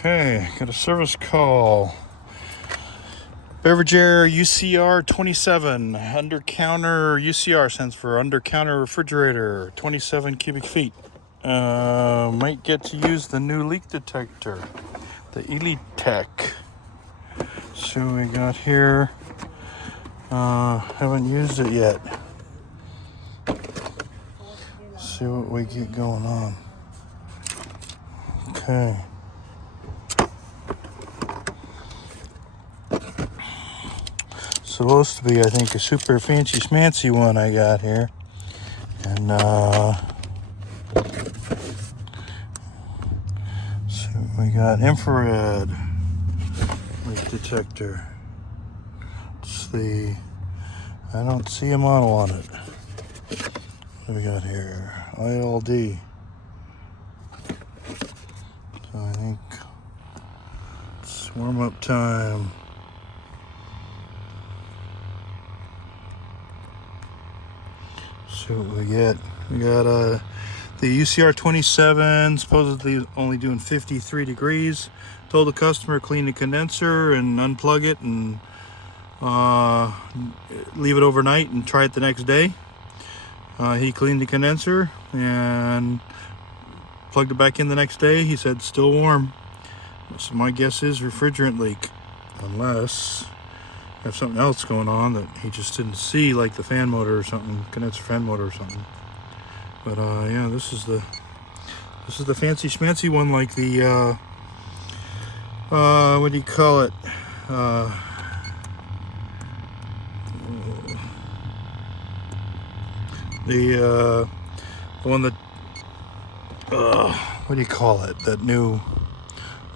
Okay, got a service call. Beverage Air UCR 27, under counter UCR stands for under counter refrigerator, 27 cubic feet. Might get to use the new leak detector, the Elite Tech. So we got here, haven't used it yet. See what we get going on. Okay. Supposed to be, I think, a super fancy schmancy one I got here. And so we got infrared leak detector. It's the, I don't see a model on it. What do we got here? ILD. So I think it's warm up time. See what we get. We got the UCR 27, supposedly only doing 53 degrees. Told the customer clean the condenser and unplug it and leave it overnight and try it the next day. He cleaned the condenser and plugged it back in the next day. He said still warm. So my guess is refrigerant leak, unless I have something else going on that he just didn't see, like the fan motor or something, condenser fan motor or something. But yeah, this is the fancy schmancy one, like the what do you call it? The one that what do you call it? That new,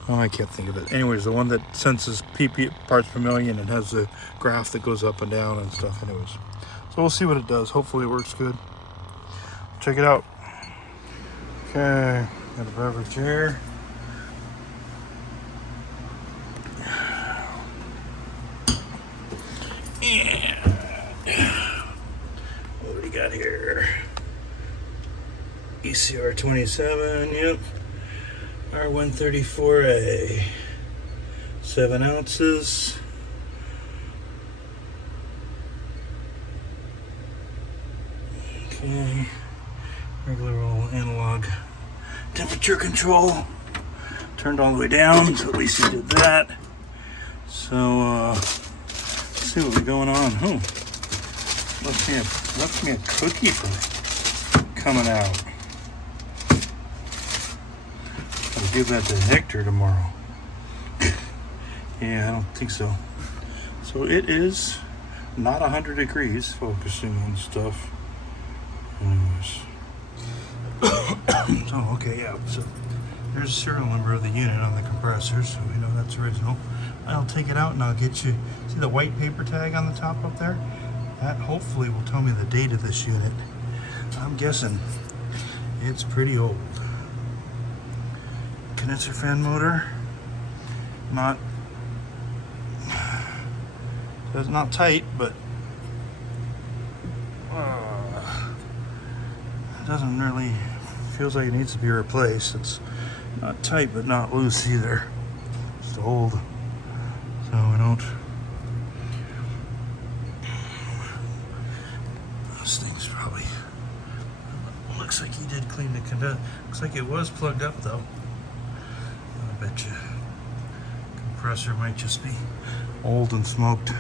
oh, I can't think of it. Anyways, the one that senses pp parts per million and has the graph that goes up and down and stuff. Anyways, so we'll see what it does. Hopefully it works good. Check it out. Okay, got a beverage here. And what do we got here? ECR 27, yep. R134A, 7 ounces. Okay, regular old analog temperature control. Turned all the way down, so at least he did that. So, let's see what's going on. Oh, left me a cookie for coming out. I'll give that to Hector tomorrow. Yeah, I don't think so. So it is not 100 degrees, focusing on stuff. Anyways. So, okay, yeah. So there's the serial number of the unit on the compressor, so we know that's original. I'll take it out and I'll get you, see the white paper tag on the top up there? That hopefully will tell me the date of this unit. I'm guessing it's pretty old. Condenser fan motor, not tight, but it doesn't really, feels like it needs to be replaced. It's not tight but not loose either. Just old, so I don't. This thing's probably, looks like he did clean the condenser. Looks like it was plugged up though. I bet you compressor might just be old and smoked.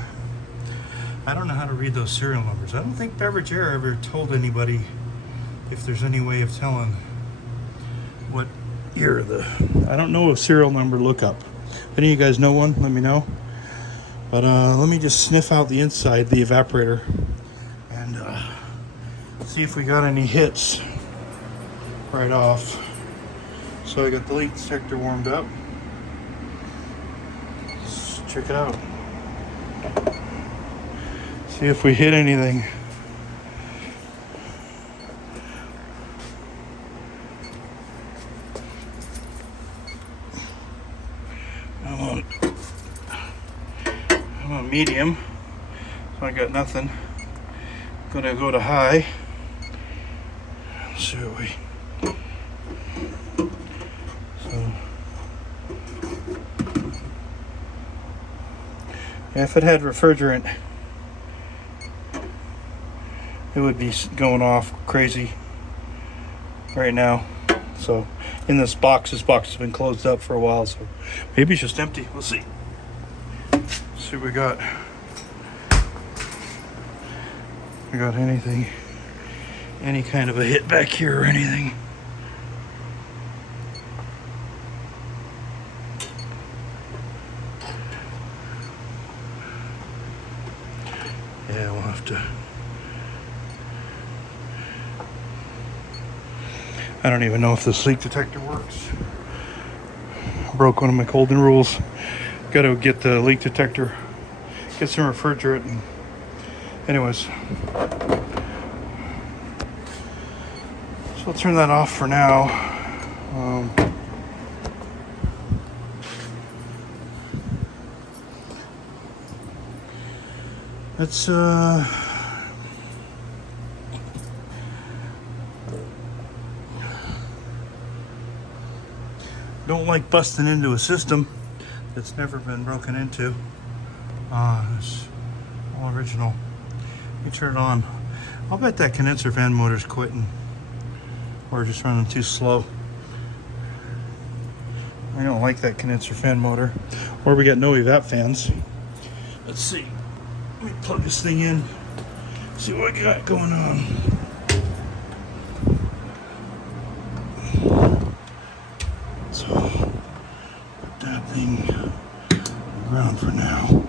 I don't know how to read those serial numbers. I don't think Beverage Air ever told anybody if there's any way of telling what year I don't know a serial number lookup. If any of you guys know one, let me know. But let me just sniff out the inside, the evaporator, and see if we got any hits right off. So I got the leak detector warmed up. Let's check it out. See if we hit anything. I'm on medium, so I got nothing. Gonna go to high. Let's see what we. So Yeah, if it had refrigerant, it would be going off crazy right now. So in this box has been closed up for a while, so maybe it's just empty. We'll see. See what we got. We got anything, any kind of a hit back here or anything. Yeah, we'll have to. I don't even know if this leak detector works. I broke one of my golden rules. Got to get the leak detector, get some refrigerant, and anyways. So I'll turn that off for now. Let's don't like busting into a system that's never been broken into. It's all original. Let me turn it on. I'll bet that condenser fan motor's quitting or just running too slow. I don't like that condenser fan motor. Or we got no evap fans. Let's see. Let me plug this thing in. See what we got going on. So put that thing on the ground for now.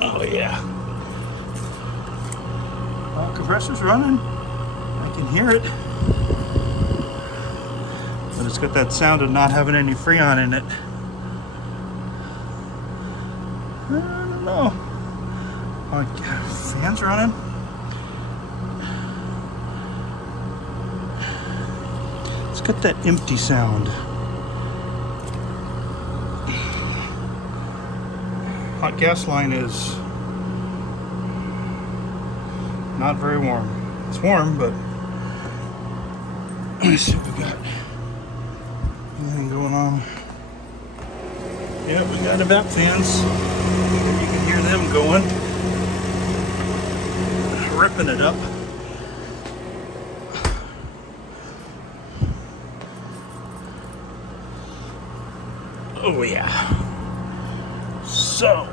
Oh yeah. Well, compressor's running. I can hear it. But it's got that sound of not having any Freon in it. I don't know. Fans running. It's got that empty sound. Hot gas line is not very warm. It's warm, but let's see what we got. Anything going on? Yeah, we got evap fans. You can hear them going, ripping it up. Oh yeah. So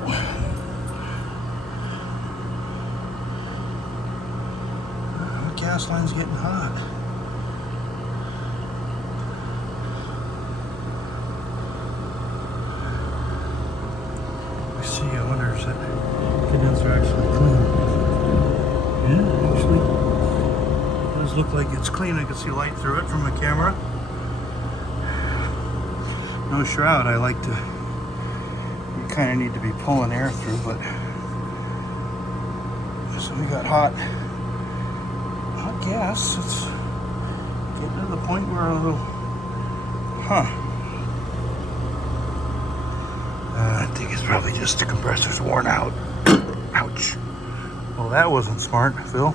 gas line's getting hot. Let's see, I wonder if that condenser actually clean. Yeah, actually it does look like it's clean. I can see light through it from the camera. No shroud. I like to, you kind of need to be pulling air through, but so we got hot gas. It's getting to the point where a little, I think it's probably just the compressor's worn out. Ouch. Well, that wasn't smart, Phil.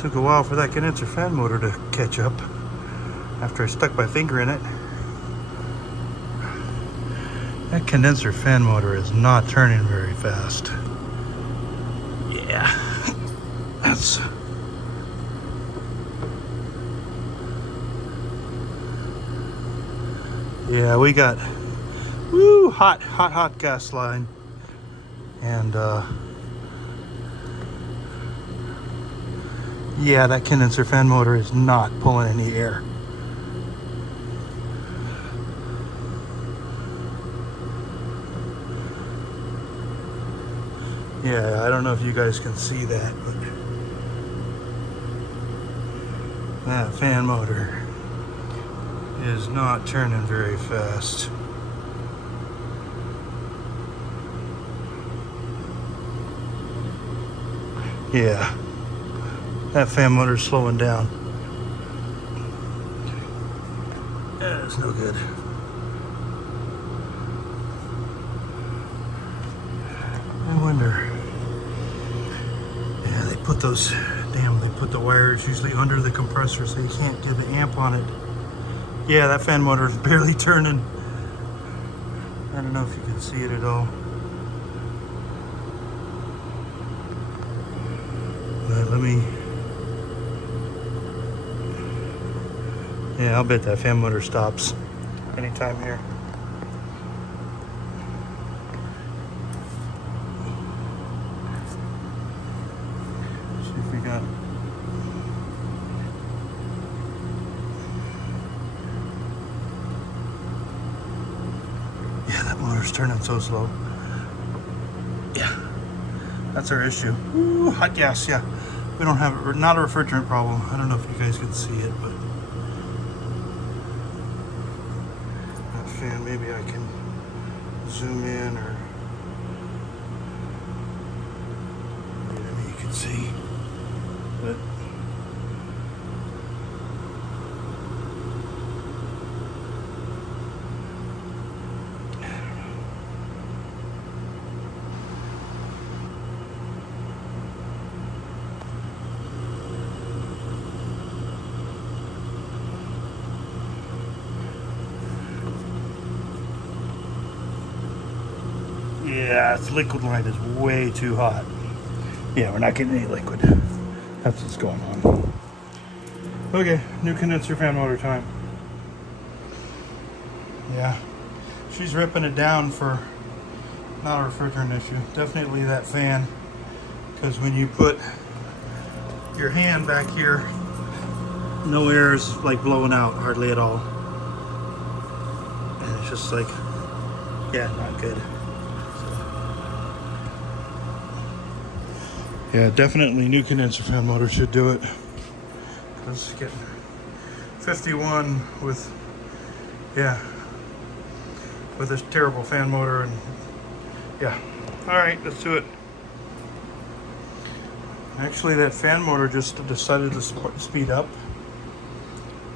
Took a while for that condenser fan motor to catch up after I stuck my finger in it. That condenser fan motor is not turning very fast. Yeah, that's... Yeah, we got, woo, hot gas line. And, yeah, that condenser fan motor is not pulling any air. Yeah, I don't know if you guys can see that, but that fan motor is not turning very fast. Yeah, that fan motor's slowing down. That's no good. I wonder. Yeah, they put those, damn, they put the wires usually under the compressor so you can't get the amp on it. Yeah, that fan motor is barely turning. I don't know if you can see it at all. But let me, yeah, I'll bet that fan motor stops anytime here. See if we got, yeah, that motor's turning so slow. Yeah, that's our issue. Ooh, hot gas, yeah. We don't have, not a refrigerant problem. I don't know if you guys can see it, but that fan, maybe I can zoom in, or maybe you can see, but yeah, its liquid line is way too hot. Yeah, we're not getting any liquid. That's what's going on. Okay, new condenser fan motor time. Yeah, she's ripping it down for not a refrigerant issue. Definitely that fan, because when you put your hand back here, no air is like blowing out hardly at all. And it's just like, yeah, not good. Yeah, definitely new condenser fan motor should do it. Because getting 51 with, yeah, with this terrible fan motor, and yeah. All right, let's do it. Actually, that fan motor just decided to speed up.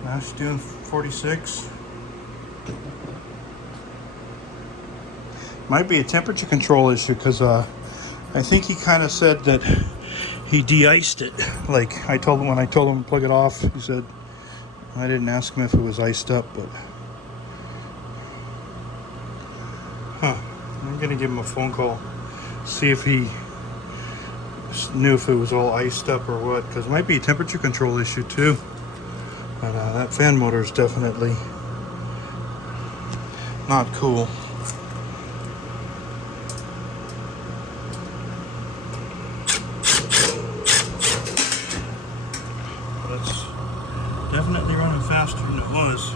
Now she's doing 46. Might be a temperature control issue, because I think he kind of said that he de-iced it. Like I told him, when I told him to plug it off, he said, I didn't ask him if it was iced up, but I'm gonna give him a phone call, see if he knew if it was all iced up or what, because it might be a temperature control issue too. But that fan motor is definitely not cool. Definitely running faster than it was.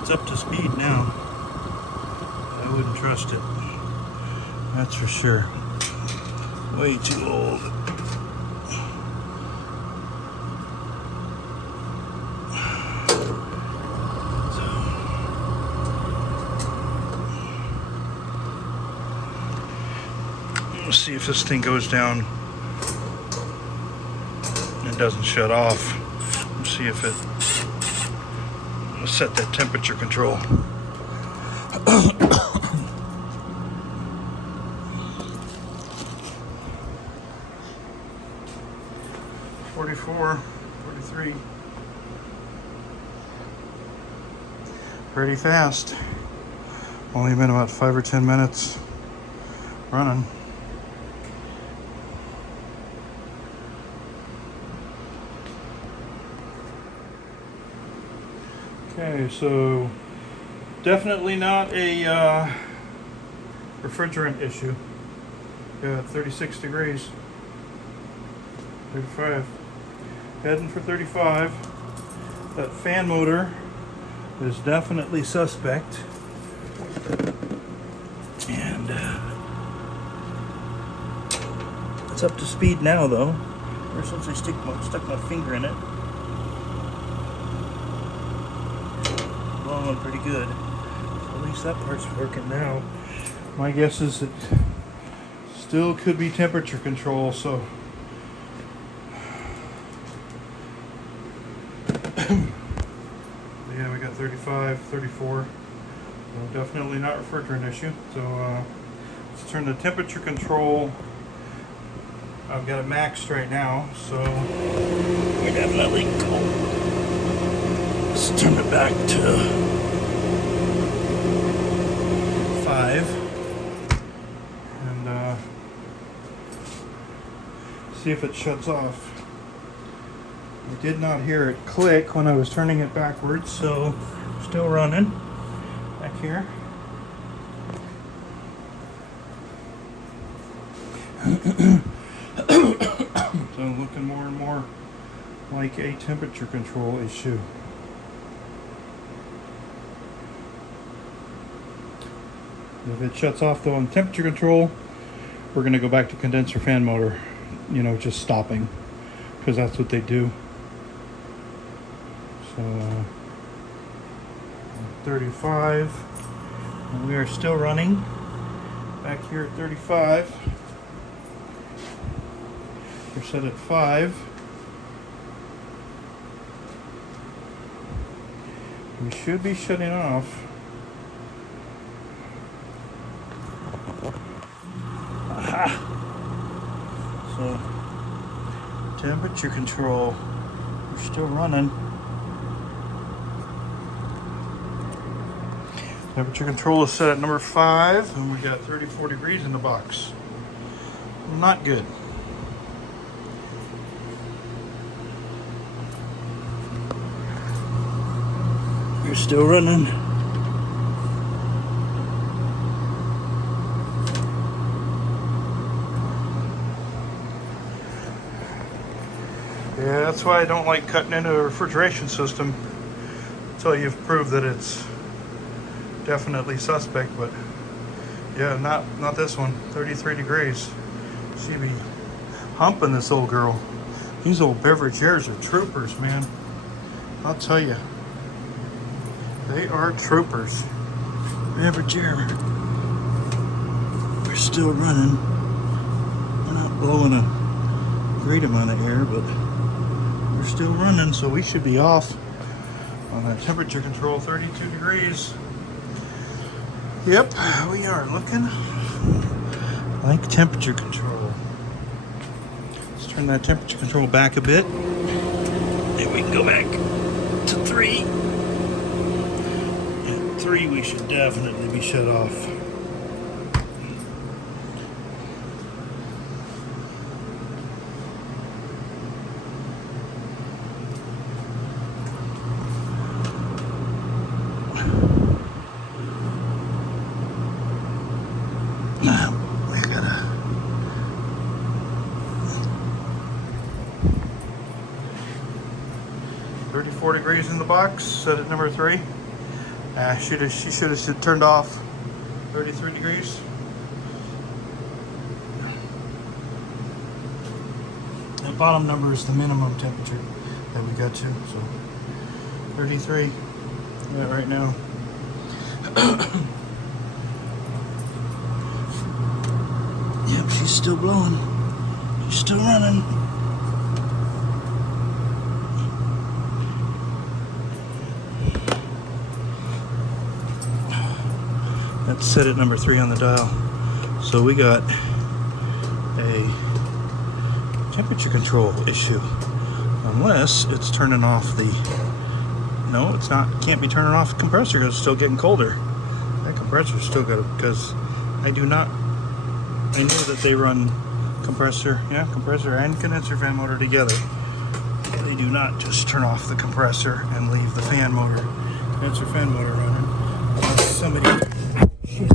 It's up to speed now. I wouldn't trust it. That's for sure. Way too old. Let's see if this thing goes down. It doesn't shut off. Let's see if it will set that temperature control. 44, 43. Pretty fast. Only been about 5 or 10 minutes running. Okay, so definitely not a refrigerant issue. Got 36 degrees, 35, heading for 35. That fan motor is definitely suspect, and it's up to speed now though. Ever since I stuck my finger in it. Blowing pretty good. So at least that part's working now. My guess is it still could be temperature control, so yeah, we got 35, 34. So definitely not refrigerant issue. So let's turn the temperature control I've got it maxed right now, so we got nothing cold. Let's turn it back to 5 and see if it shuts off. I did not hear it click when I was turning it backwards, so still running back here. So looking more and more like a temperature control issue. If it shuts off though on temperature control, we're going to go back to condenser fan motor, you know, just stopping, because that's what they do. So 35, and we are still running back here at 35. We're set at 5. We should be shutting off. Aha! So, temperature control. We're still running. Temperature control is set at number 5, and we got 34 degrees in the box. Not good. You're still running. Yeah, that's why I don't like cutting into a refrigeration system until you've proved that it's definitely suspect. But yeah, not this one. 33 degrees. She be humping this old girl. These old beverage airs are troopers, man. I'll tell you. They are troopers. Beverage air. We're still running. We're not blowing a great amount of air, but we're still running, so we should be off on that temperature control. 32 degrees. Yep, we are looking like temperature control. Let's turn that temperature control back a bit. Then we can go back to 3. At 3, we should definitely be shut off. We gotta 34 degrees in the box, set at number 3. She should have turned off 33 degrees. The bottom number is the minimum temperature that we got to, so 33 right now. Yep, she's still blowing. She's still running. That's set at number 3 on the dial. So we got a temperature control issue. Unless it's turning off the... No, it's not. Can't be turning off the compressor because it's still getting colder. That compressor's still got to... Because I do not... I know that they run compressor and condenser fan motor together. They do not just turn off the compressor and leave the fan motor, condenser fan motor running. Unless somebody... Shit.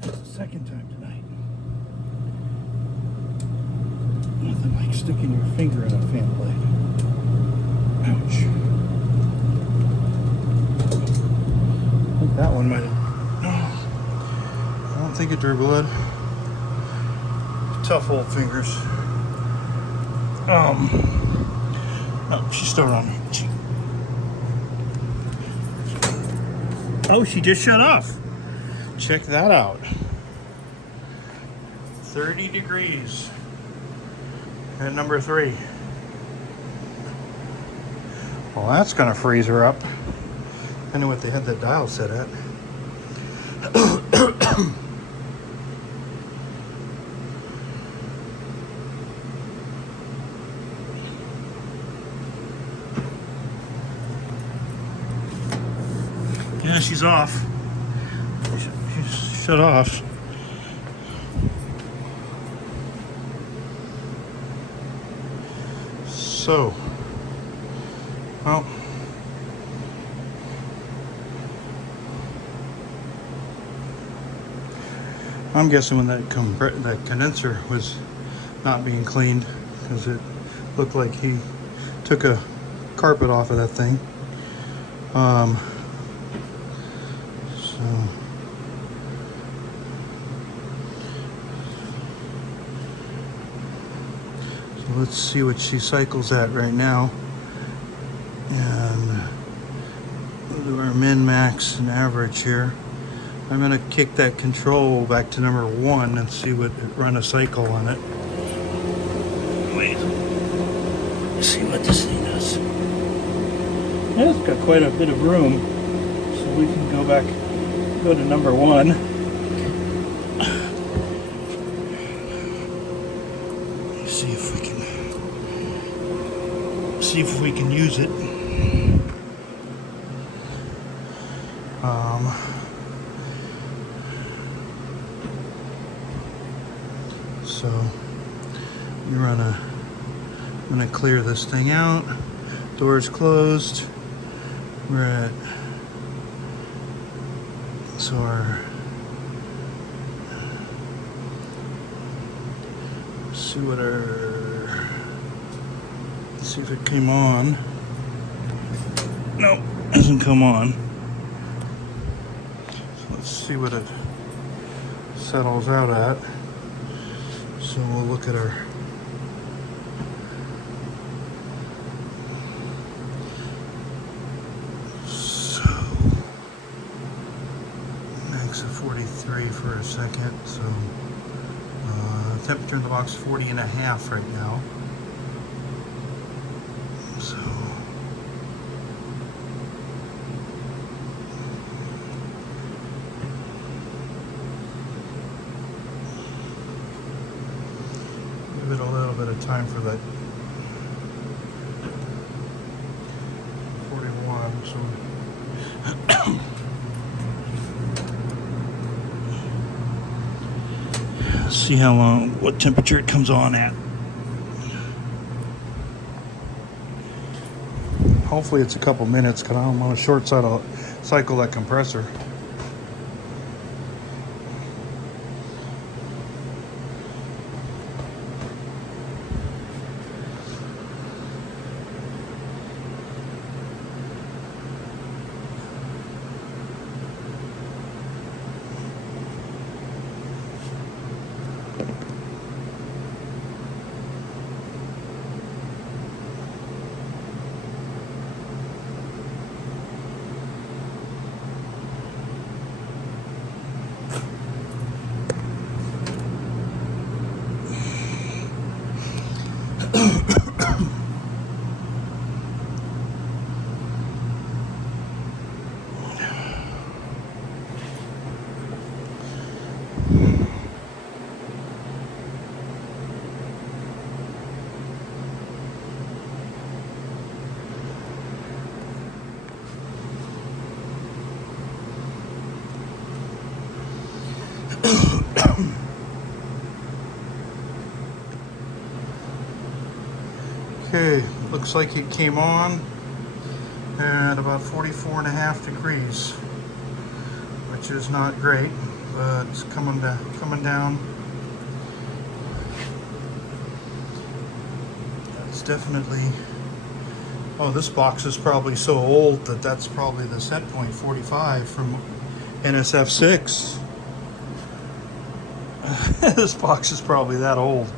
That's the second time tonight. Nothing like sticking your finger in a fan blade. Ouch. I think that one might have... I don't think it drew blood. Tough old fingers. No, she's still running. Oh, she just shut off. Check that out. 30 degrees at number 3. Well, that's gonna freeze her up. I know what they had that dial set at. she's off. She's shut off. So, well, I'm guessing when that condenser was not being cleaned, because it looked like he took a carpet off of that thing. So let's see what she cycles at right now, and we'll do our min, max, and average here. I'm gonna kick that control back to number 1 and see what run a cycle on it. Wait, let's see what this thing does. Yeah, it's got quite a bit of room, so we can go to number 1. See if we can use it. So I'm gonna clear this thing out. Door's closed. We're at, so our, see if it came on. Nope, doesn't come on. So let's see what it settles out at. So we'll look at our max of 43 for a second. So temperature in the box 40.5 right now. So give it a little bit of time for that 41. So see what temperature it comes on at. Hopefully it's a couple minutes, because I don't want to short cycle that compressor. Okay, looks like it came on at about 44.5 degrees, which is not great, but it's coming down. That's definitely, oh, this box is probably so old that that's probably the set point 45 from NSF6. This box is probably that old.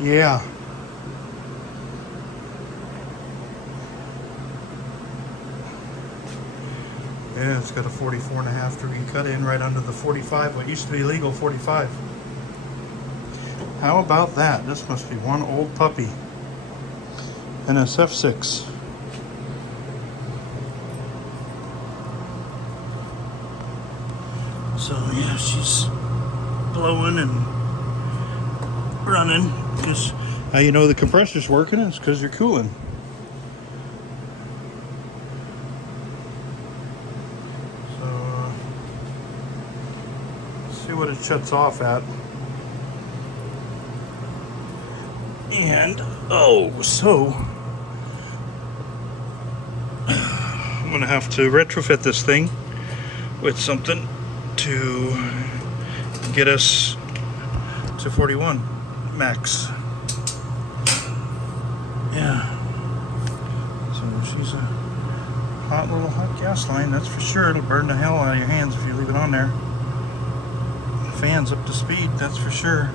Yeah. Yeah, it's got a 44.5 degree cut in right under the 45, what used to be legal 45. How about that? This must be one old puppy. NSF6. So yeah, she's blowing and running, because How you know the compressor's working? It's because you're cooling. So let's see what it shuts off at. And so I'm gonna have to retrofit this thing with something to get us to 41 max. Yeah. So she's a hot gas line, that's for sure. It'll burn the hell out of your hands if you leave it on there. The fan's up to speed, that's for sure.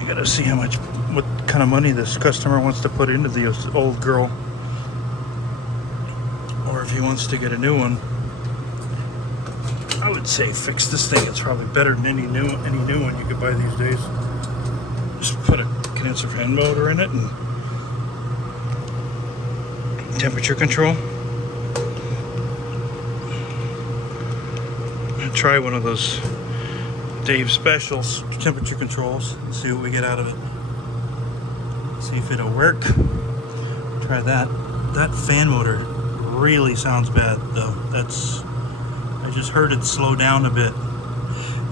You gotta see what kind of money this customer wants to put into the old girl, or if he wants to get a new one. I would say fix this thing. It's probably better than any new one you could buy these days. Just put a condenser fan motor in it and temperature control. I'll try one of those Dave Specials temperature controls and see what we get out of it. See if it'll work. Try that. That fan motor really sounds bad though. I just heard it slow down a bit.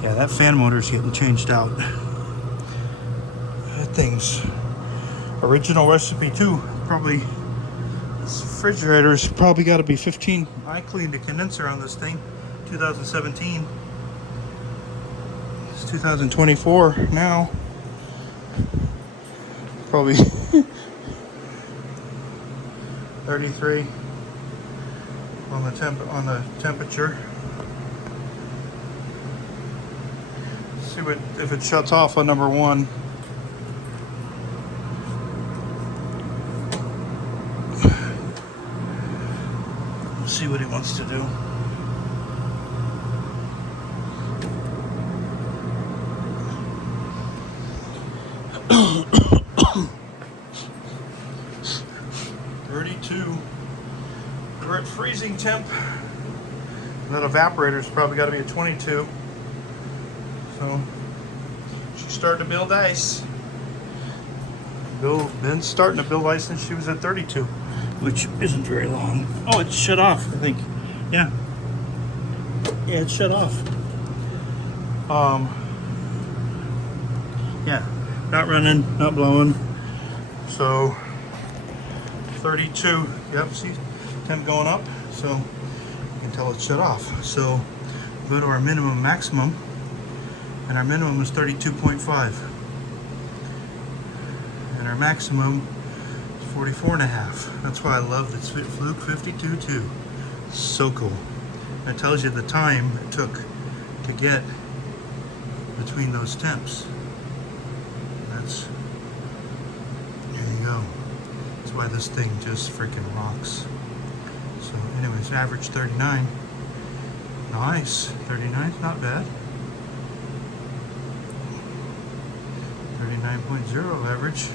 Yeah, that fan motor's getting changed out. That thing's original recipe too. Probably this refrigerator's probably got to be 15. I cleaned the condenser on this thing 2017. 2024 now. Probably 33 on the temperature. See if it shuts off on number 1. Let's see what he wants to do. We're at freezing temp. That evaporator's probably got to be at 22. So she's starting to build ice. Ben's starting to build ice since she was at 32, which isn't very long. Oh, it's shut off, I think. Yeah. Yeah, it's shut off. Yeah, not running, not blowing. So 32. Yep, see, temp going up, so you can tell it's shut off. So go to our minimum maximum, and our minimum is 32.5, and our maximum is 44.5. That's why I love this Fluke 52.2. So cool. It tells you the time it took to get between those temps. There you go. That's why this thing just freaking rocks. So anyways, average 39. Nice. 39 is not bad. 39.0 average.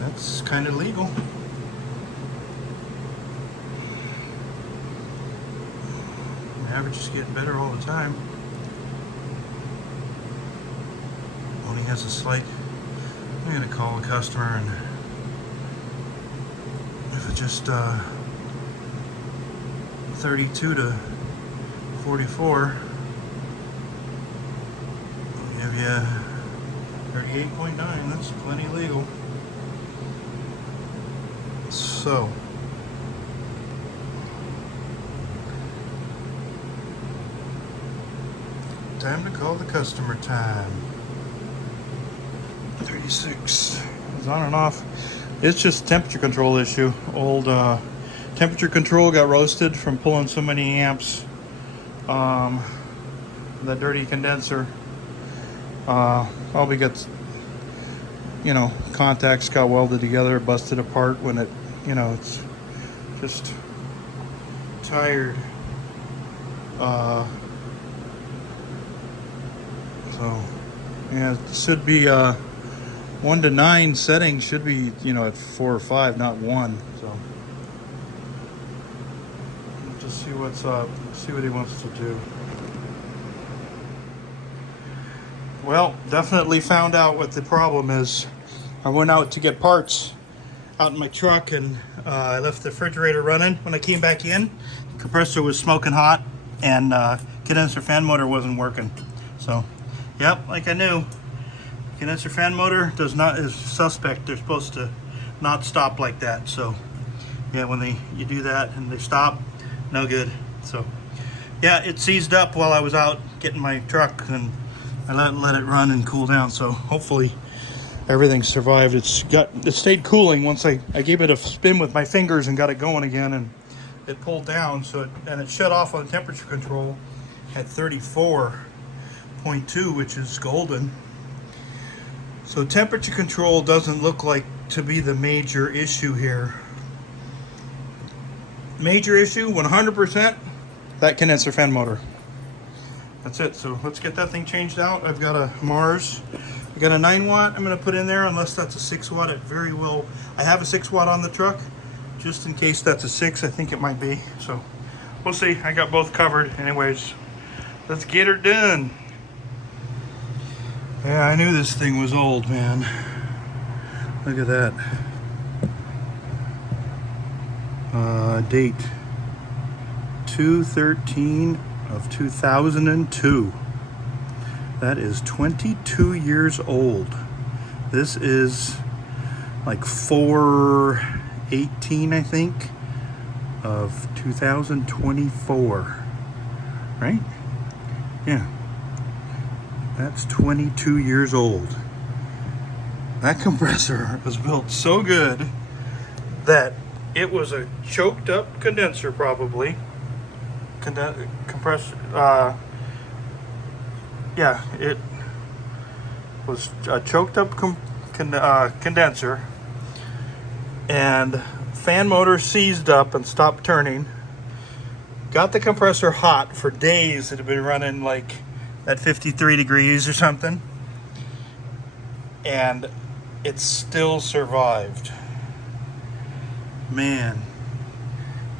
That's kind of legal. The average is getting better all the time. Only has a slight. I'm gonna call a customer, and if it's just 32 to 44, I'll give you 38.9. That's plenty legal. So time to call the customer time. 36 is on and off. It's just a temperature control issue. Old temperature control got roasted from pulling so many amps. That dirty condenser probably gets, contacts got welded together, busted apart when it, it's just tired. So yeah, it should be 1 to 9 setting should be, at 4 or 5, not 1. So let's just see what's up, see what he wants to do. Well, definitely found out what the problem is. I went out to get parts out in my truck, and I left the refrigerator running. When I came back in, the compressor was smoking hot, and condenser fan motor wasn't working. So, yep, like I knew, condenser fan motor is suspect. They're supposed to not stop like that. So, yeah, when you do that and they stop, no good. So, yeah, it seized up while I was out getting my truck, and I let it run and cool down. So hopefully everything survived. It stayed cooling once I gave it a spin with my fingers and got it going again, and it pulled down. So it shut off on temperature control at 34.2, which is golden. So temperature control doesn't look like to be the major issue here. Major issue, 100%, that condenser fan motor. That's it. So let's get that thing changed out. I've got a Mars. I got a 9 watt I'm going to put in there, unless that's a 6 watt. It very well. I have a 6 watt on the truck, just in case that's a 6. I think it might be. So we'll see. I got both covered. Anyways, let's get her done. Yeah, I knew this thing was old, man. Look at that. Date 2/13 of 2002. That is 22 years old. This is like 4/18, I think, of 2024. Right? Yeah. That's 22 years old. That compressor was built so good that it was a choked up condenser, probably. Compressor. Yeah, it was a choked up condenser, and fan motor seized up and stopped turning. Got the compressor hot for days. It had been running like at 53 degrees or something, and it still survived. Man,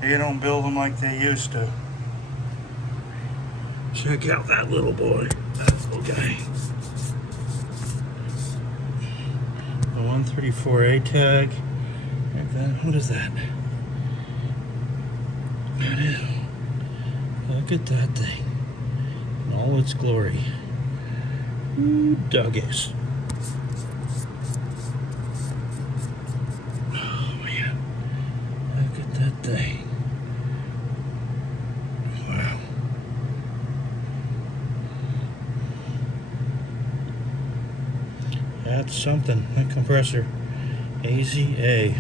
they don't build them like they used to. Check out that little boy, that little guy. The 134A tag. What is that? Look at that thing in all its glory. Ooh, doggies. Oh man, look at that thing. Wow. That's something. That compressor. AZA.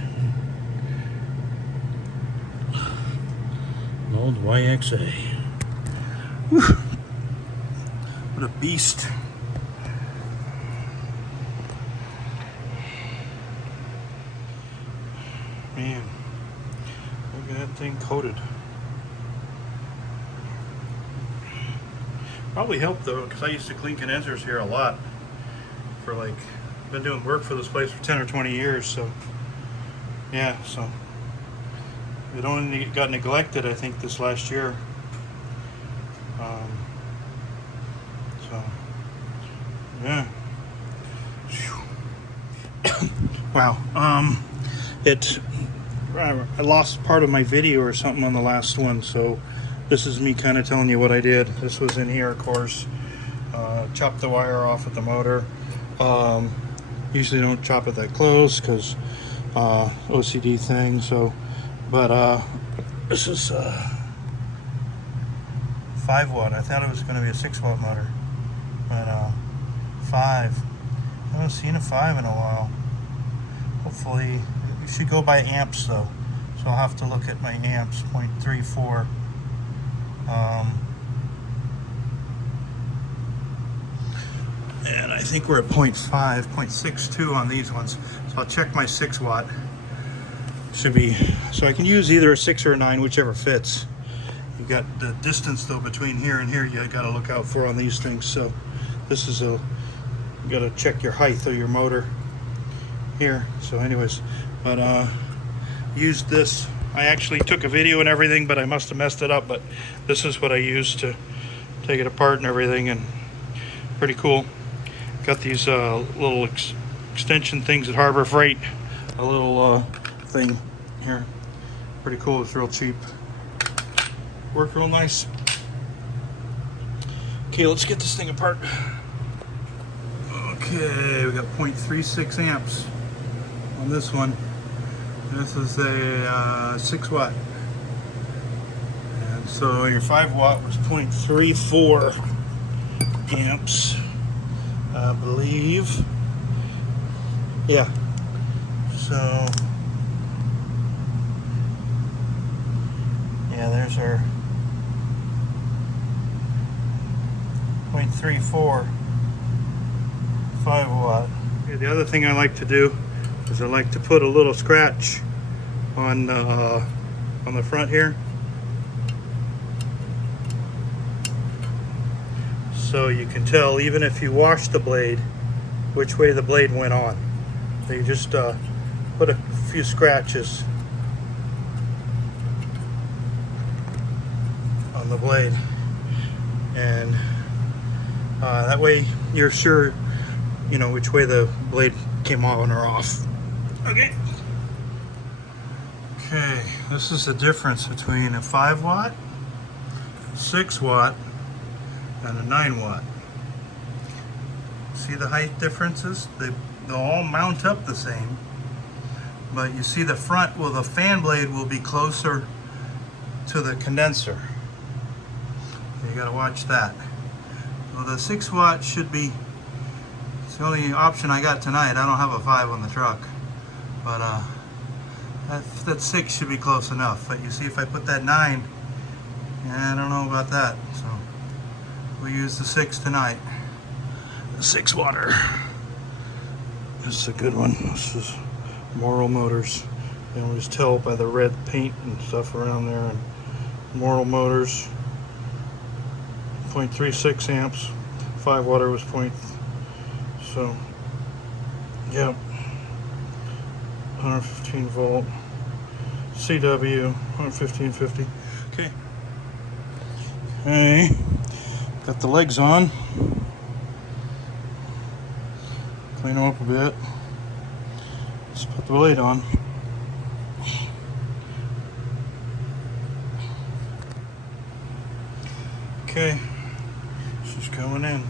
An old YXA. Whew. What a beast. Man, look at that thing coated. Probably helped though, because I used to clean condensers here a lot. For like, been doing work for this place for 10 or 20 years, so yeah, so it only got neglected, I think, this last year. So yeah. Wow. I lost part of my video or something on the last one, so this is me kind of telling you what I did. This was in here, of course. Chopped the wire off with the motor. Usually don't chop it that close because OCD thing. So, but this is 5 watt. I thought it was going to be a 6 watt motor, but 5. I haven't seen a 5 in a while. Hopefully, you should go by amps though. So I'll have to look at my amps. 0.34. And I think we're at 0.5, 0.62 on these ones. So I'll check my 6 watt. Should be, so I can use either a 6 or a 9, whichever fits. You've got the distance though between here and here you got to look out for on these things. So this is you got to check your height of your motor here. So anyways, but used this. I actually took a video and everything, but I must have messed it up. But this is what I used to take it apart and everything, and pretty cool. Got these little extension things at Harbor Freight. A little thing here. Pretty cool. It's real cheap. Worked real nice. Okay, let's get this thing apart. Okay, we got 0.36 amps on this one. This is a 6 watt. And so your 5 watt was 0.34 amps, I believe. Yeah. So, yeah, there's our 0.34 5 watt. Okay, the other thing I like to do is I like to put a little scratch on the front here, so you can tell, even if you wash the blade, which way the blade went on. So you just put a few scratches on the blade, and that way you're sure, you know, which way the blade came on or off. Okay. Okay, this is the difference between a 5 watt, 6 watt, and a 9 watt. See the height differences? They'll all mount up the same, but you see the front, well, the fan blade will be closer to the condenser. You gotta watch that. Well, the 6 watt should be, it's the only option I got tonight. I don't have a 5 on the truck, but that 6 should be close enough. But you see, if I put that 9, I don't know about that. So we'll use the 6 tonight. The 6 watter. This is a good one. This is Mortal Motors. You can always tell by the red paint and stuff around there. And Mortal Motors, 0.36 amps. 5 watter was so, yep. 115 volt. CW 11550. Okay. Hey, got the legs on. Clean them up a bit. Let's put the blade on. Okay, she's going in.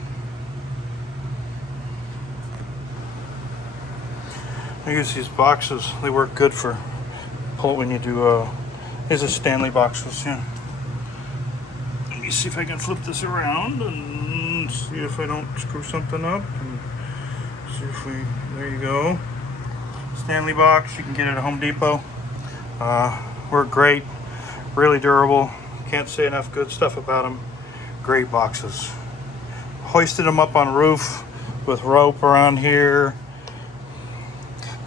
I use these boxes. They work good for pull when you do. These are Stanley boxes. Yeah. Let me see if I can flip this around and see if I don't screw something up. And see if we. There you go. Stanley box. You can get it at Home Depot. Work great. Really durable. Can't say enough good stuff about them. Great boxes. Hoisted them up on roof with rope around here.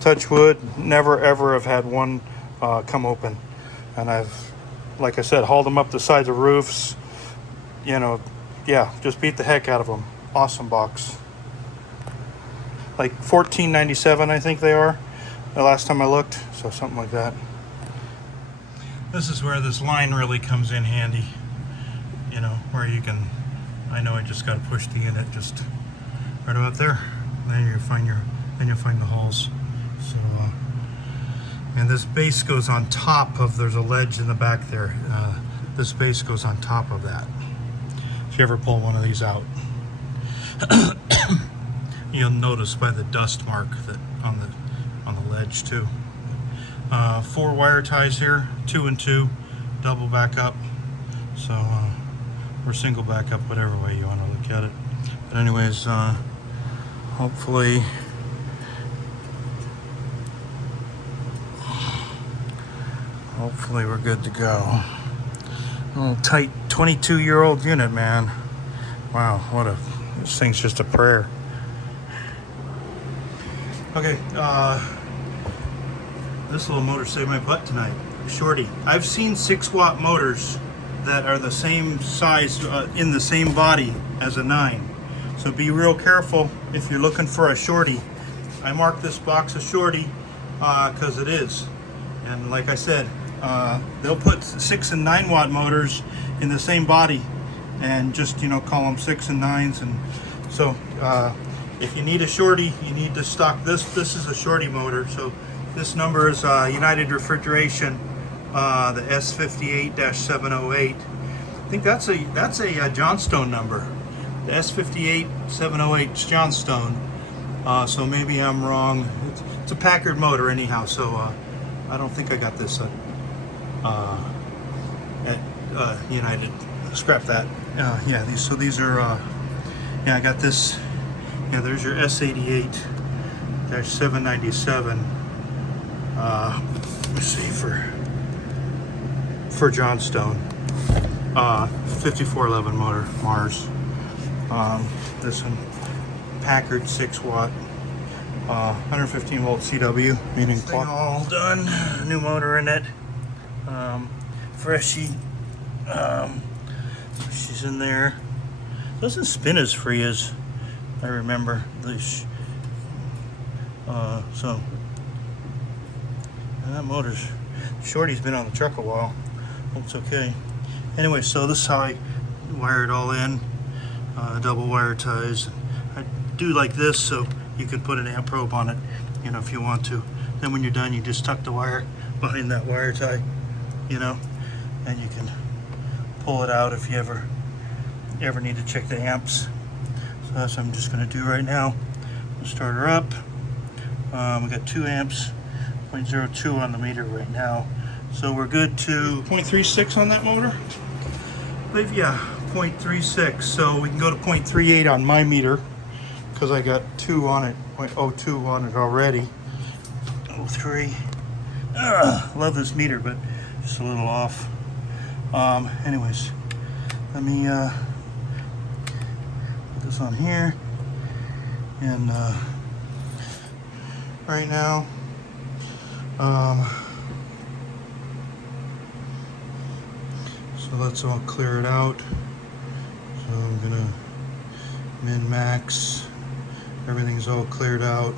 Touch wood, never ever have had one come open. And I've, like I said, hauled them up the sides of roofs. You know, yeah, just beat the heck out of them. Awesome box. Like $14.97, I think they are. The last time I looked, so something like that. This is where this line really comes in handy. You know, where you can, I know I just got to push the unit just right about there. Then you'll find the holes. So, and this base goes on top of, there's a ledge in the back there. This base goes on top of that. If you ever pull one of these out, you'll notice by the dust mark that on the ledge too. 4 wire ties here, 2 and 2, double back up. So, or single back up, whatever way you want to look at it. But anyways, hopefully we're good to go. Little tight 22-year-old unit, man. Wow, this thing's just a prayer. Okay, this little motor saved my butt tonight. Shorty. I've seen 6 watt motors that are the same size, in the same body as a 9. So be real careful if you're looking for a shorty. I marked this box a shorty because it is. And like I said, they'll put 6 and 9 watt motors in the same body and just, you know, call them 6 and 9s. And so if you need a shorty, you need to stock this. This is a shorty motor. So this number is United Refrigeration, the S58-708. I think that's a Johnstone number. The S58-708 is Johnstone. So maybe I'm wrong. It's a Packard motor anyhow. So I don't think I got this at United. Scrap that. Yeah, these are. Yeah, I got this. Yeah, there's your S88-797. Let's see for Johnstone. 5411 motor, Mars. This one, Packard 6-watt, 115 volt CW, meaning clock. All done. New motor in it. Freshie. She's in there. Doesn't spin as free as I remember. So that motor's shorty's been on the truck a while. It's okay. Anyway, so this is how I wire it all in. Double wire ties. I do like this so you can put an amp probe on it, you know, if you want to. Then when you're done, you just tuck the wire behind that wire tie, you know, and you can pull it out if you ever need to check the amps. So that's what I'm just going to do right now. We'll start her up. We got 2 amps, 0.02 on the meter right now. So we're good to 0.36 on that motor. But yeah, 0.36. So we can go to 0.38 on my meter because I got 2 on it, 0.02 on it already. 0.03. Love this meter, but just a little off. Anyways, let me put this on here, and right now, so let's all clear it out. So I'm gonna min-max. Everything's all cleared out.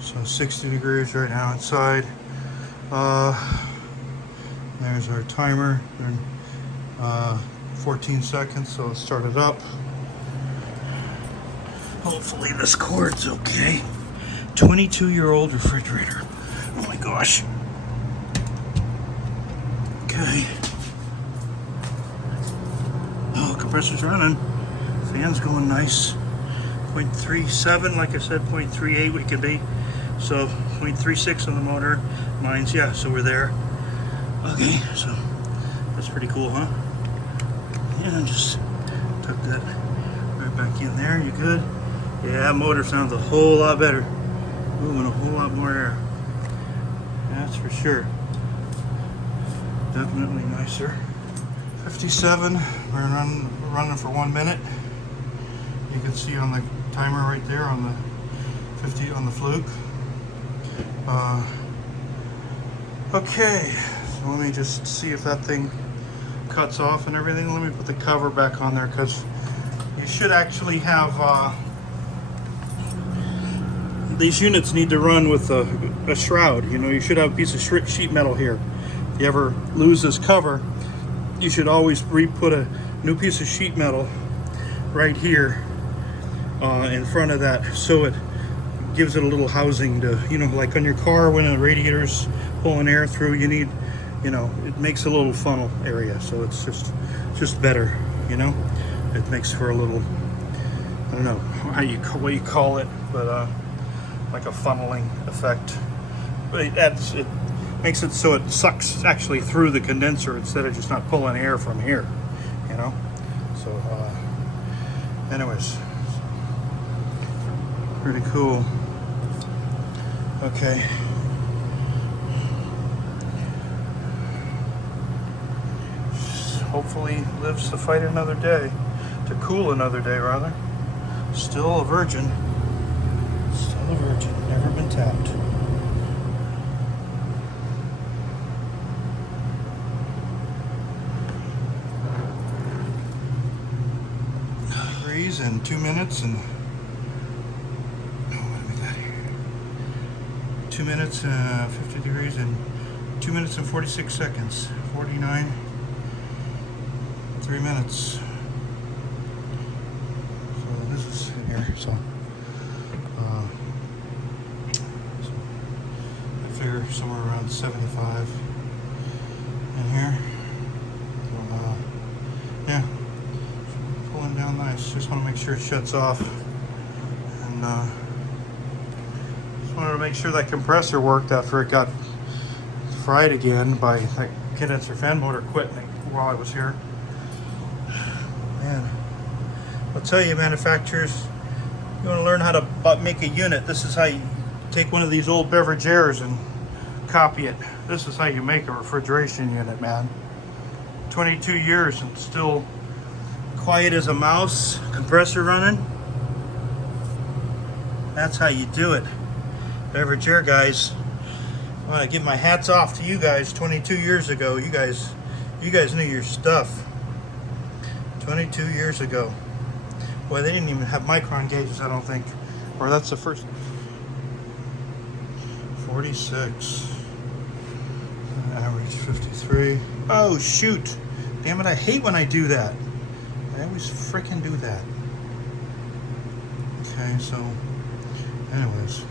So 60 degrees right now inside. There's our timer. 14 seconds, so let's start it up. Hopefully this cord's okay. 22-year-old refrigerator. Oh my gosh. Okay. Oh, compressor's running. Fan's going nice. 0.37, like I said, 0.38 we can be. So 0.36 on the motor. Mine's, yeah, so we're there. Okay, so that's pretty cool, huh? Yeah, just tuck that right back in there. You good? Yeah, motor sounds a whole lot better. Moving a whole lot more air. That's for sure. Definitely nicer. 57. We're running for 1 minute. You can see on the timer right there on the 50 on the fluke. Okay, so let me just see if that thing cuts off and everything. Let me put the cover back on there because you should actually have these units need to run with a shroud. You know, you should have a piece of sheet metal here. If you ever lose this cover, you should always put a new piece of sheet metal right here in front of that, so it gives it a little housing to, you know, like on your car when the radiator's pulling air through, you need, you know, it makes a little funnel area, so it's just better, you know. It makes for a little, I don't know what you call it, but like a funneling effect. But it makes it so it sucks actually through the condenser instead of just not pulling air from here, you know. So anyways, pretty cool. Okay. Hopefully lives to fight another day, to cool another day rather. Still a virgin. Still a virgin, never been tapped. Degrees in 2 minutes and 2 minutes, 50 degrees in 2 minutes and 46 seconds. 49, 3 minutes. So this is in here. So So I figure somewhere around 75 in here. So, yeah, pulling down nice. Just want to make sure it shuts off, and just wanted to make sure that compressor worked after it got fried again by that condenser fan motor quitting while I was here. Man, I'll tell you, manufacturers, you want to learn how to make a unit. This is how you take one of these old beverage airs and copy it. This is how you make a refrigeration unit, man. 22 years and still quiet as a mouse, compressor running. That's how you do it. Beverage air guys, I want to give my hats off to you guys. 22 years ago, you guys knew your stuff. 22 years ago. Boy, they didn't even have micron gauges, I don't think. Or that's the first. 46. Average 53. Oh, shoot. Damn it, I hate when I do that. I always freaking do that. Okay, so, anyways.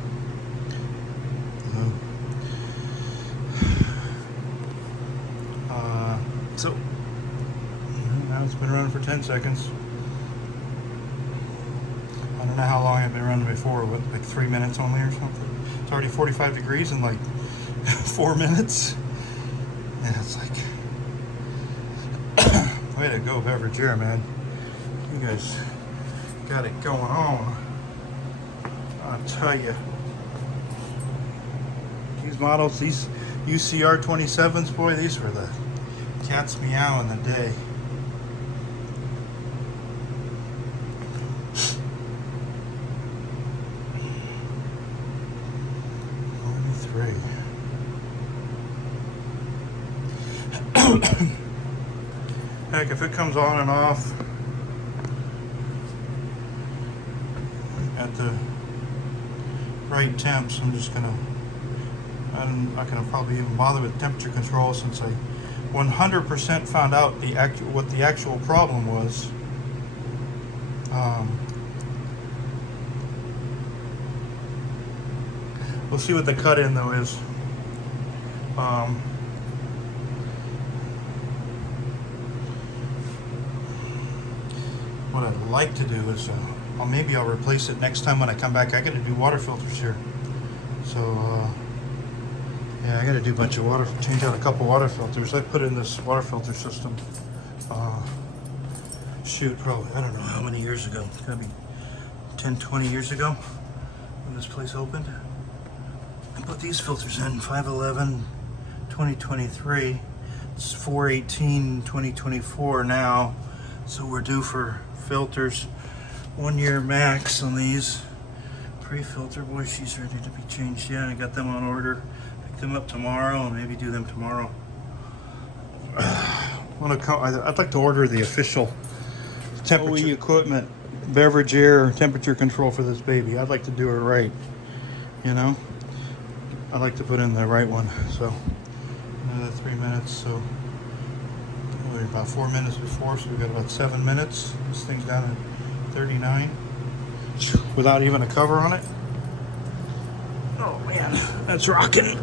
So, now it's been running for 10 seconds. I don't know how long I've been running before, what, like 3 minutes only or something? It's already 45 degrees in like 4 minutes. Yeah, it's like, way to go, Beverage Air, man. You guys got it going on. I'll tell you. These models, these UCR 27s, boy, these were the cat's meow in the day. Heck, if it comes on and off at the right temps, I'm just gonna, I'm not gonna probably even bother with temperature control, since I 100% found out what the actual problem was. We'll see what the cut-in though is. What I'd like to do is, maybe I'll replace it next time when I come back. I got to do water filters here, so yeah, I got to do a bunch of water, change out a couple water filters. I put in this water filter system. Shoot, probably, I don't know how many years ago. It's gotta be 10, 20 years ago when this place opened. I put these filters in 5/11, 2023. It's 4/18, 2024 now. So we're due for filters. 1 year max on these. Pre-filter, boy, she's ready to be changed. Yeah, I got them on order. Pick them up tomorrow and maybe do them tomorrow. I'd like to order the official temperature equipment, beverage air temperature control for this baby. I'd like to do it right, you know? I'd like to put in the right one. So another 3 minutes, so we're about 4 minutes before, so we've got about 7 minutes. This thing's down at 39 without even a cover on it. Oh man, that's rocking.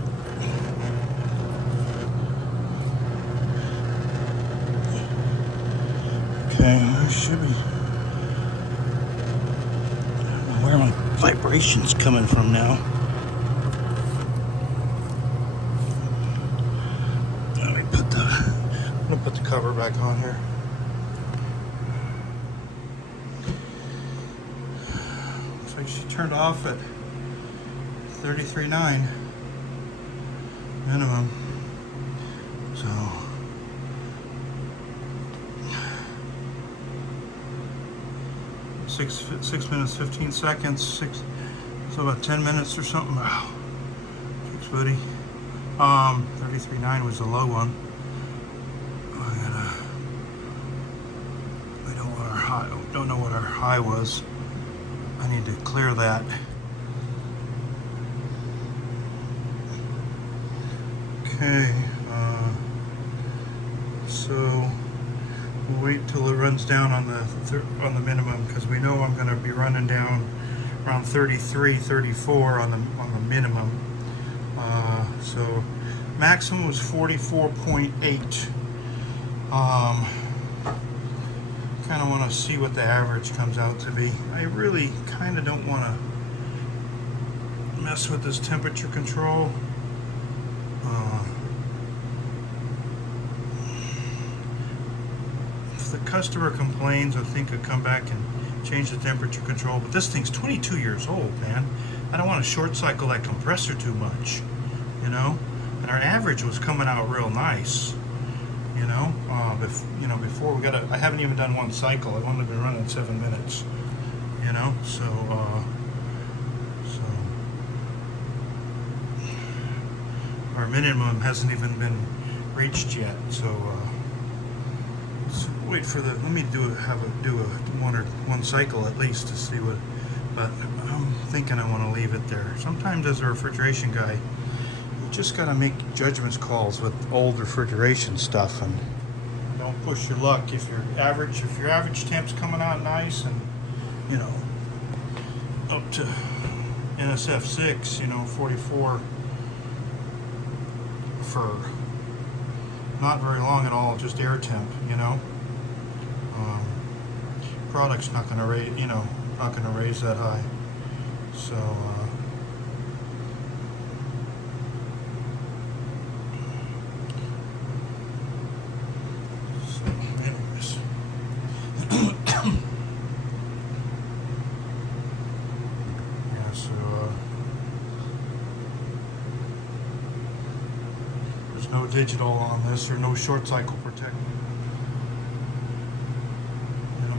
Okay, I should be. I don't know where my vibration's coming from now. Let me put the. I'm gonna put the cover back on here. Looks like she turned off at 33.9 minimum. So. Six minutes, 15 seconds, so about 10 minutes or something. Wow. Thanks, buddy. 33.9 was the low one. I don't know what our high was. I need to clear that. Okay, so we'll wait till it runs down on the minimum, because we know I'm going to be running down around 33, 34 on the minimum. So maximum was 44.8. Kind of want to see what the average comes out to be. I really kind of don't want to mess with this temperature control. If the customer complains, I think I'll come back and change the temperature control. But this thing's 22 years old, man. I don't want to short cycle that compressor too much, you know. And our average was coming out real nice, you know. Before we got I haven't even done one cycle. I've only been running 7 minutes, you know. So our minimum hasn't even been reached yet. So let's wait for the. Let me do one cycle at least to see what. But I'm thinking I want to leave it there. Sometimes as a refrigeration guy, you just got to make judgment calls with old refrigeration stuff and don't push your luck. If your average temp's coming out nice and, you know, up to NSF 6, you know, 44 for not very long at all, just air temp, you know. Product's not going to raise, you know, not going to raise that high. So anyways. Yeah, so there's no digital on this or no short cycle protection.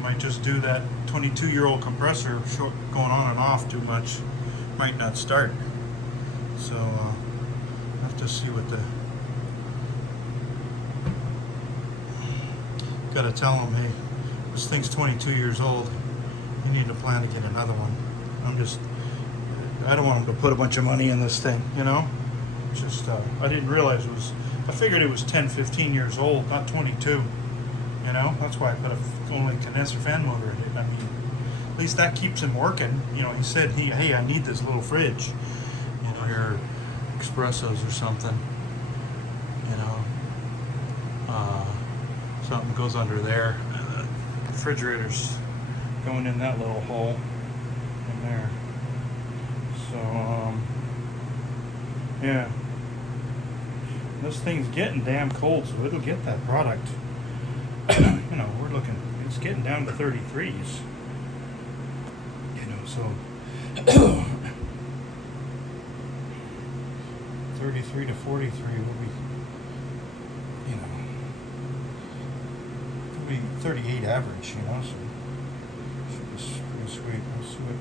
Might just do that 22-year-old compressor going on and off too much, might not start. So I have to see what the. Got to tell them, hey, this thing's 22 years old. You need to plan to get another one. I don't want them to put a bunch of money in this thing, you know. It's just I didn't realize it was. I figured it was 10, 15 years old, not 22. You know, that's why I put only condenser fan motor in it. I mean, at least that keeps him working. You know, he said, hey, I need this little fridge. You know, your espressos or something. You know, something goes under there. The refrigerator's going in that little hole in there. So, yeah. This thing's getting damn cold, so it'll get that product. You know, we're looking, it's getting down to 33s. You know, so 33 to 43 will be, you know, it'll be 38 average, you know, so should be pretty sweet. Let's see what it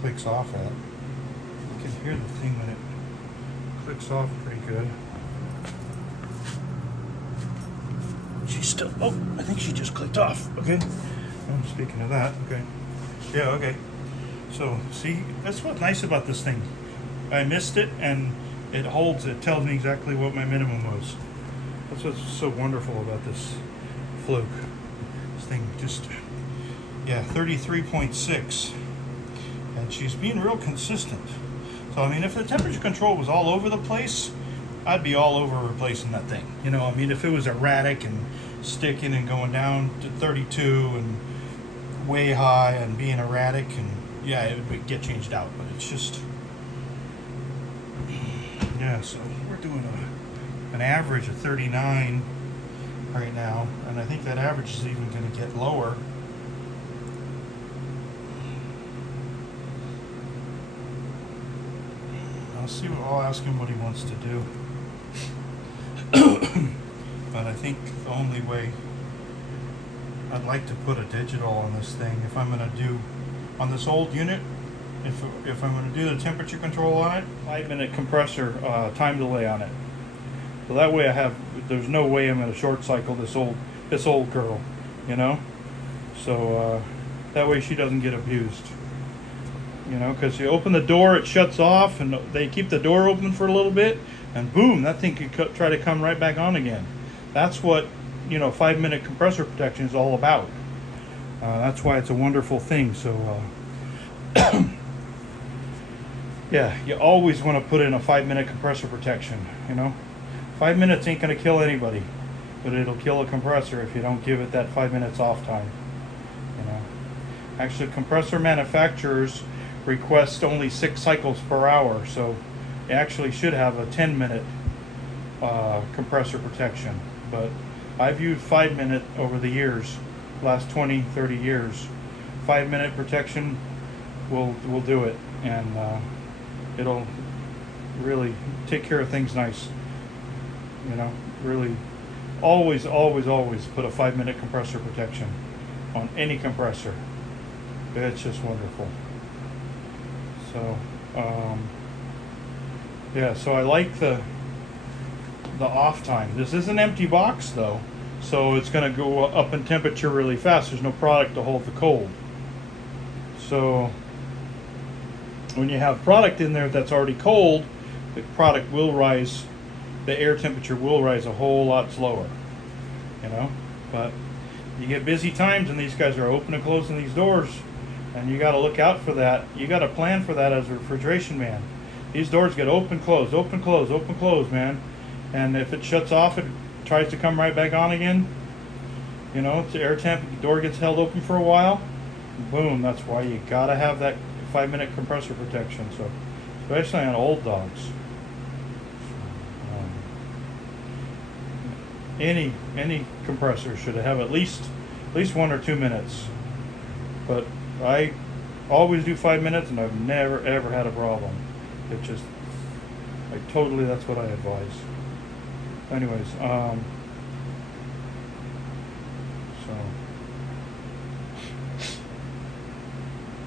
clicks off at. You can hear the thing when it clicks off pretty good. She's still, oh, I think she just clicked off. Okay. Speaking of that, okay. Yeah, okay. So, see, that's what's nice about this thing. I missed it, and it holds, it tells me exactly what my minimum was. That's what's so wonderful about this Fluke. This thing just, yeah, 33.6. And she's being real consistent. So, I mean, if the temperature control was all over the place, I'd be all over replacing that thing. You know, I mean, if it was erratic and sticking and going down to 32 and way high and being erratic, and yeah, it would get changed out. But it's just, yeah, so we're doing an average of 39 right now, and I think that average is even going to get lower. I'll ask him what he wants to do. But I think the only way I'd like to put a digital on this thing, if I'm going to do on this old unit, if I'm going to do the temperature control on it, 5-minute compressor time delay on it. So that way there's no way I'm going to short cycle this old girl, you know. So that way she doesn't get abused. You know, because you open the door, it shuts off, and they keep the door open for a little bit, and boom, that thing could try to come right back on again. That's what, you know, 5-minute compressor protection is all about. That's why it's a wonderful thing. So Yeah, you always want to put in a 5-minute compressor protection, you know. 5 minutes ain't going to kill anybody, but it'll kill a compressor if you don't give it that 5 minutes off time, you know. Actually, compressor manufacturers request only 6 cycles per hour, so you actually should have a 10-minute compressor protection. But I've used 5-minute over the years, last 20, 30 years. 5-minute protection will do it, and it'll really take care of things nice. You know, really, always put a 5-minute compressor protection on any compressor. It's just wonderful. So, yeah, so I like the off time. This is an empty box though, so it's going to go up in temperature really fast. There's no product to hold the cold. So when you have product in there that's already cold, the product will rise, the air temperature will rise a whole lot slower, you know. But you get busy times and these guys are open and closing these doors, and you got to look out for that. You got to plan for that as a refrigeration man. These doors get open, close, open, close, open, close, man. And if it shuts off, it tries to come right back on again. You know, it's air temp, the door gets held open for a while. Boom, that's why you got to have that 5-minute compressor protection. So, especially on old dogs. Any compressor should have at least 1 or 2 minutes. But I always do 5 minutes, and I've never ever had a problem. It just, totally, that's what I advise. Anyways, so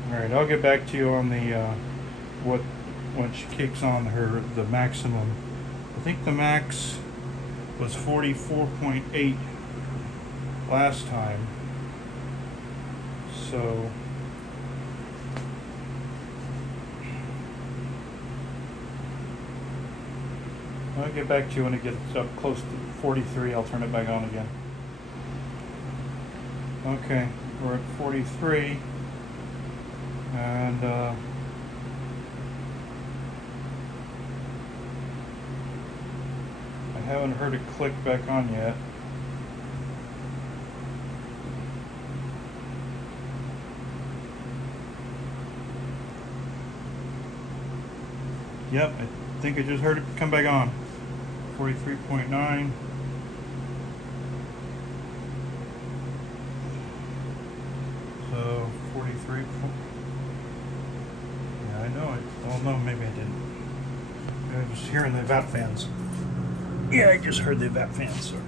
all right, I'll get back to you on the when she kicks on the maximum. I think the max was 44.8 last time. So I'll get back to you when it gets up close to 43. I'll turn it back on again. Okay, we're at 43, and I haven't heard it click back on yet. Yep, I think I just heard it come back on. 43.9. So 43. Yeah, I know it. Well, no, maybe I didn't. I was hearing the vap fans. Yeah, I just heard the vap fans. Sorry.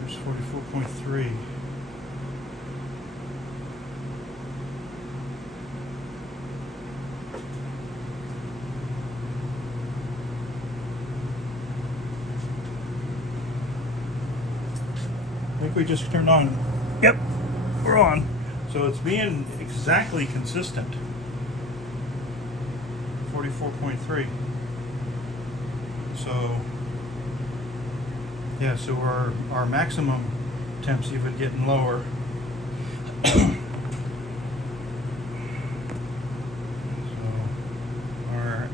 There's 44.3. I think we just turned on. Yep, we're on. So it's being exactly consistent. 44.3. So yeah, so our maximum temps even getting lower. So our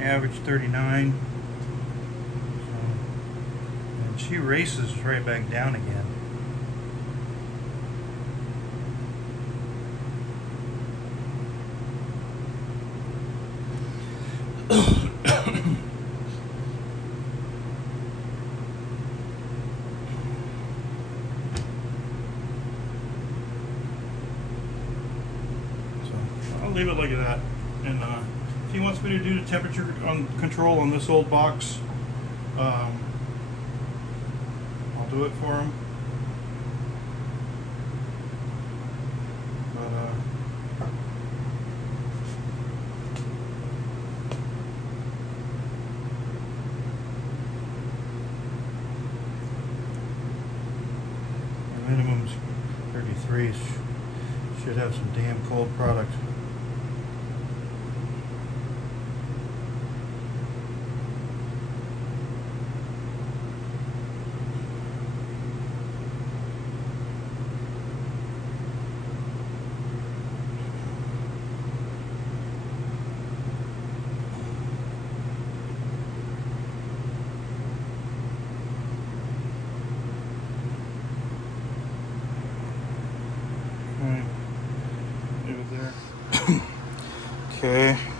average 39. So, and she races right back down again. Leave it like that, and if he wants me to do the temperature control on this old box, I'll do it for him. But the minimum's 33. Should have some damn cold product.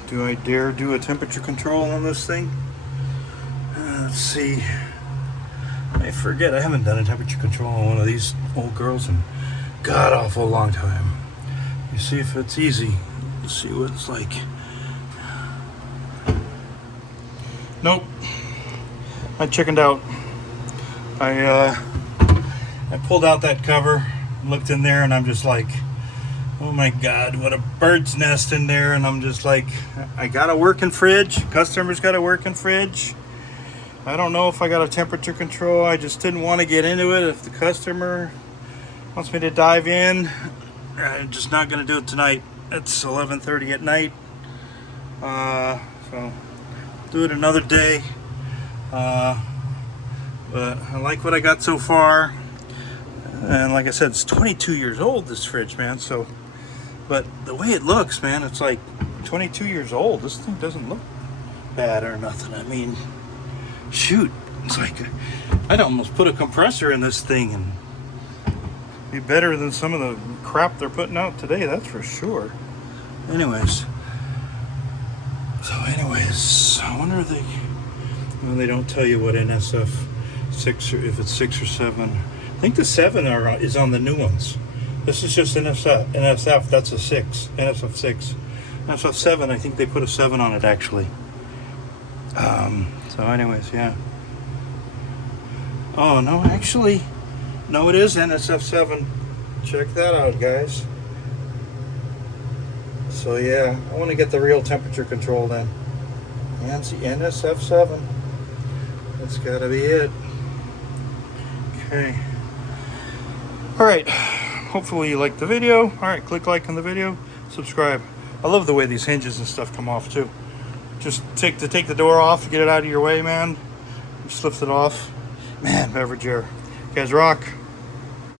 Do I dare do a temperature control on this thing? Let's see. I forget, I haven't done a temperature control on one of these old girls in god awful long time. You see if it's easy. Let's see what it's like. Nope. I chickened out. I pulled out that cover, looked in there, and I'm just like, oh my god, what a bird's nest in there. And I'm just like, I got a working fridge. Customer's got a working fridge. I don't know if I got a temperature control. I just didn't want to get into it. If the customer wants me to dive in, I'm just not going to do it tonight. It's 11:30 at night. So do it another day. But I like what I got so far. And like I said, it's 22 years old, this fridge, man. So, but the way it looks, man, it's like 22 years old. This thing doesn't look bad or nothing. I mean, shoot, it's like I'd almost put a compressor in this thing and be better than some of the crap they're putting out today, that's for sure. Anyways, I wonder if they don't tell you what NSF 6 or if it's 6 or 7. I think the 7 is on the new ones. This is just NSF, that's a 6, NSF 6. NSF 7, I think they put a 7 on it actually. So anyways, yeah. Oh, no, actually, no, it is NSF 7. Check that out, guys. So yeah, I want to get the real temperature control then. And see, NSF 7. That's gotta be it. Okay. Alright, hopefully you liked the video. Alright, click like on the video, subscribe. I love the way these hinges and stuff come off too. Just take the door off, get it out of your way, man. Just lift it off. Man, Beverage Air. You guys rock.